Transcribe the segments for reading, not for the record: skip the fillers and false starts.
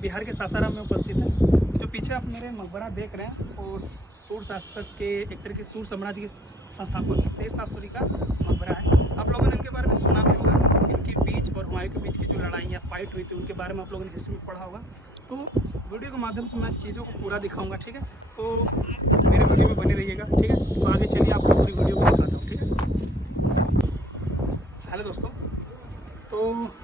बिहार के सासाराम में उपस्थित है। जो पीछे आप मेरे मकबरा देख रहे हैं वो सूर शासक के एक तरीके सूर साम्राज्य के संस्थापक शेर शाह सूरी का मकबरा है। आप लोगों ने इनके बारे में सुना भी होगा। इनके बीच और हुमायूं के बीच की जो लड़ाई या फाइट हुई थी उनके बारे में आप लोगों ने हिस्ट्री में पढ़ा होगा। तो वीडियो के माध्यम से मैं चीज़ों को पूरा दिखाऊंगा, ठीक है। तो मेरे वीडियो में बने रहिएगा, ठीक है। तो आगे चलिए आपको पूरी वीडियो को दिखाता हूँ, ठीक है। हेलो दोस्तों, तो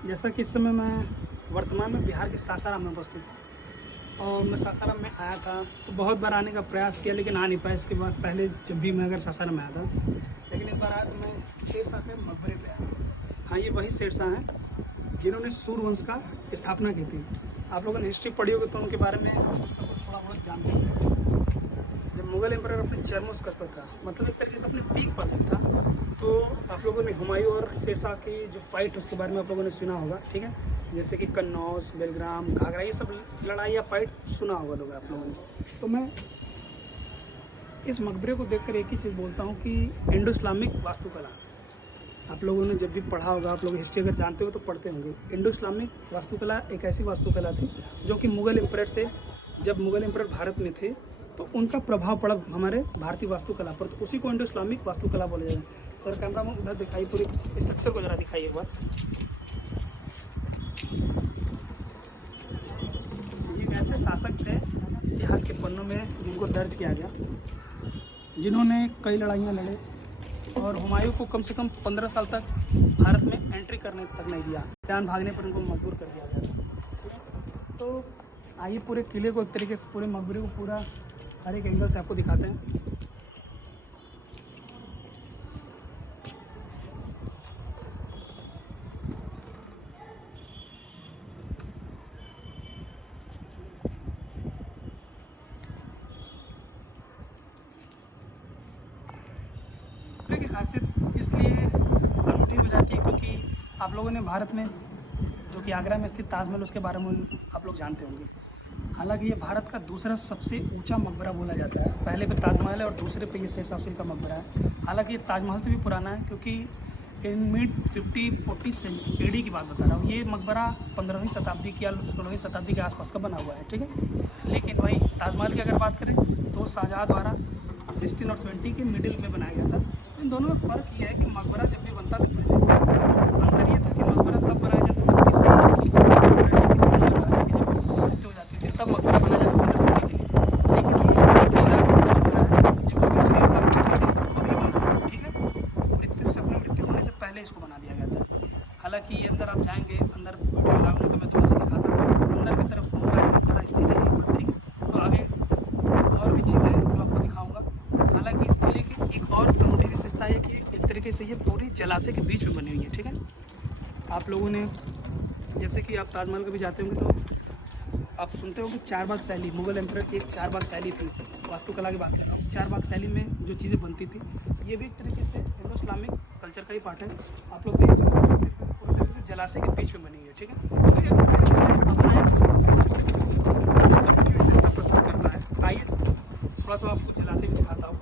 जैसा कि इस समय मैं वर्तमान में बिहार के सासाराम में उपस्थित हूँ और मैं सासाराम में आया था तो बहुत बार आने का प्रयास किया लेकिन आ नहीं पाया। इसके बाद पहले जब भी मैं अगर सासाराम में आया था, लेकिन इस बार आया तो मैं शेर शाह के मकबरे पे आया। हाँ, ये वही शेर शाह हैं जिन्होंने सूर वंश का स्थापना की थी। आप लोगों ने हिस्ट्री पढ़ी होगी तो उनके बारे में कुछ ना कुछ थोड़ा बहुत जानते हैं। जब मुगल एम्पायर अपने चरमोत्कर्ष पर था, मतलब एक तरीके से अपने पीक पर जब था, तो आप लोगों ने हुमायूं और शेर शाह की जो फाइट उसके बारे में आप लोगों ने सुना होगा, ठीक है। जैसे कि कन्नौज, बेलग्राम, घाघरा, ये सब लड़ाई या फाइट सुना होगा लोग आप लोगों ने। तो मैं इस मकबरे को देखकर एक ही चीज़ बोलता हूँ कि इंडो इस्लामिक वास्तुकला। आप लोगों ने जब भी पढ़ा होगा, आप लोग हिस्ट्री अगर जानते हो तो पढ़ते होंगे। इंडो इस्लामिक वास्तुकला एक ऐसी वास्तुकला थी जो कि मुगल एम्पायर से, जब मुगल एम्पायर भारत में थे तो उनका प्रभाव पड़ा हमारे भारतीय वास्तुकला पर, तो उसी को इंडो इस्लामिक वास्तुकला बोला जाता है। सर कैमरा में उधर दिखाई, पूरी स्ट्रक्चर को जरा दिखाइए एक बार। ये ऐसे शासक थे इतिहास के पन्नों में जिनको दर्ज किया गया, जिन्होंने कई लड़ाइयाँ लड़े और हुमायूं को कम से कम 15 साल तक भारत में एंट्री करने तक नहीं दिया। जान भागने पर उनको मजबूर कर दिया गया। तो आइए पूरे किले को एक तरीके से, पूरे मकबरे को पूरा हर एक एंगल से आपको दिखाते हैं। मकबरे की खासियत इसलिए अनूठी हो जाती है क्योंकि आप लोगों ने भारत में, जो कि आगरा में स्थित ताजमहल, उसके बारे में आप लोग जानते होंगे। हालांकि ये भारत का दूसरा सबसे ऊंचा मकबरा बोला जाता है। पहले पे ताजमहल है और दूसरे पे ये शेर शाह सूरी का मकबरा है। हालांकि ये ताजमहल से भी पुराना है क्योंकि इन मिड 50-40 एडी की बात बता रहा हूँ। ये मकबरा 15वीं शताब्दी की या 16वीं शताब्दी के आसपास का बना हुआ है, ठीक है। लेकिन वही ताजमहल की अगर बात करें तो शाहजहाँ द्वारा 16 और 20 के मिडिल में बनाया गया था। इन दोनों में फ़र्क ये है कि मकबरा जब भी बनता था पहले अंतर ये था कि मकबरा तब बनाया जाता जब किसी मृत्यु हो जाती थी, तब मकबरा बनाया जाता था के लिए। लेकिन ये अकेला मकबरा है जो कि शेर शाह खुद ही बना, ठीक है। मृत्यु होने से पहले इसको बना दिया गया था। हालांकि ये अंदर आप जाएंगे, अंदर वीडियो अलाउ नहीं तो मैं थोड़ा सा दिखाता हूँ। अंदर की तरफ उनका मकबरा स्थित है यहाँ पर, ठीक है। तो आगे और भी चीज़ें मैं आपको दिखाऊंगा। हालांकि इस किले की एक और अनूठी विशेषता है कि एक तरीके से ये पूरी जलाशय के बीच में बनी हुई है, ठीक है। आप लोगों ने जैसे कि आप ताजमहल कभी जाते होंगे तो आप सुनते होंगे चार बाग शैली, मुगल एम्पायर की एक चार बाग शैली थी वास्तुकला की बात है। अब चार बाग शैली में जो चीज़ें बनती थी ये भी एक तरीके से इंडो इस्लामिक कल्चर का ही पार्ट है। आप लोग देखते हो पूरी तरीके से जलाशय के बीच में बनी हुई है, ठीक है। तो ये अनूठी विशेषता प्रस्तुत करता है। आइए थोड़ा सा आपको जलाशय भी दिखाता हूँ।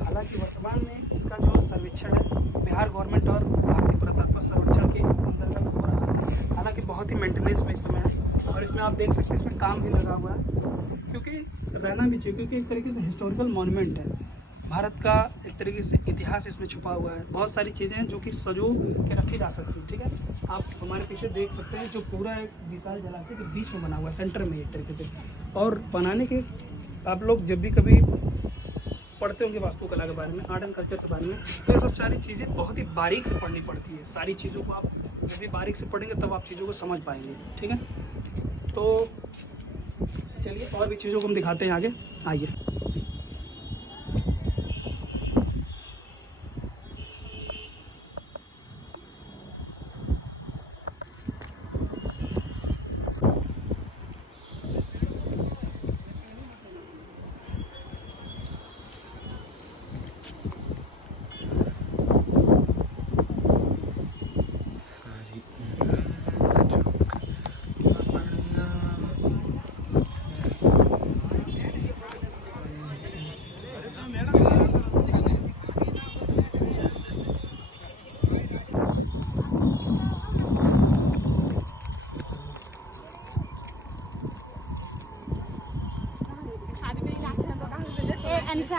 हालांकि वर्तमान में इसका जो सर्वेक्षण है बिहार गवर्नमेंट और भारतीय पुरातत्व सर्वेक्षण के अंतर्गत हो रहा है। हालांकि बहुत ही मेंटेनेंस में इस समय है और इसमें आप देख सकते हैं इसमें काम भी लगा हुआ है क्योंकि रहना भी चाहिए, क्योंकि एक तरीके से हिस्टोरिकल मॉन्यूमेंट है। भारत का एक तरीके से इतिहास इसमें छुपा हुआ है। बहुत सारी चीज़ें हैं जो कि सजो के रखी जा सकती हैं, ठीक है। आप हमारे पीछे देख सकते हैं जो पूरा एक विशाल जलाशय के बीच में बना हुआ है, सेंटर में एक तरीके से। और बनाने के आप लोग जब भी कभी पढ़ते होंगे वास्तुकला के बारे में, आर्ट एंड कल्चर के बारे में, तो ये सब सारी चीज़ें बहुत ही बारीक से पढ़नी पड़ती है। सारी चीज़ों को आप जब भी बारीक से पढ़ेंगे तब आप चीज़ों को समझ पाएंगे, ठीक है। तो चलिए और भी चीज़ों को हम दिखाते हैं आगे, आइए। अनिसा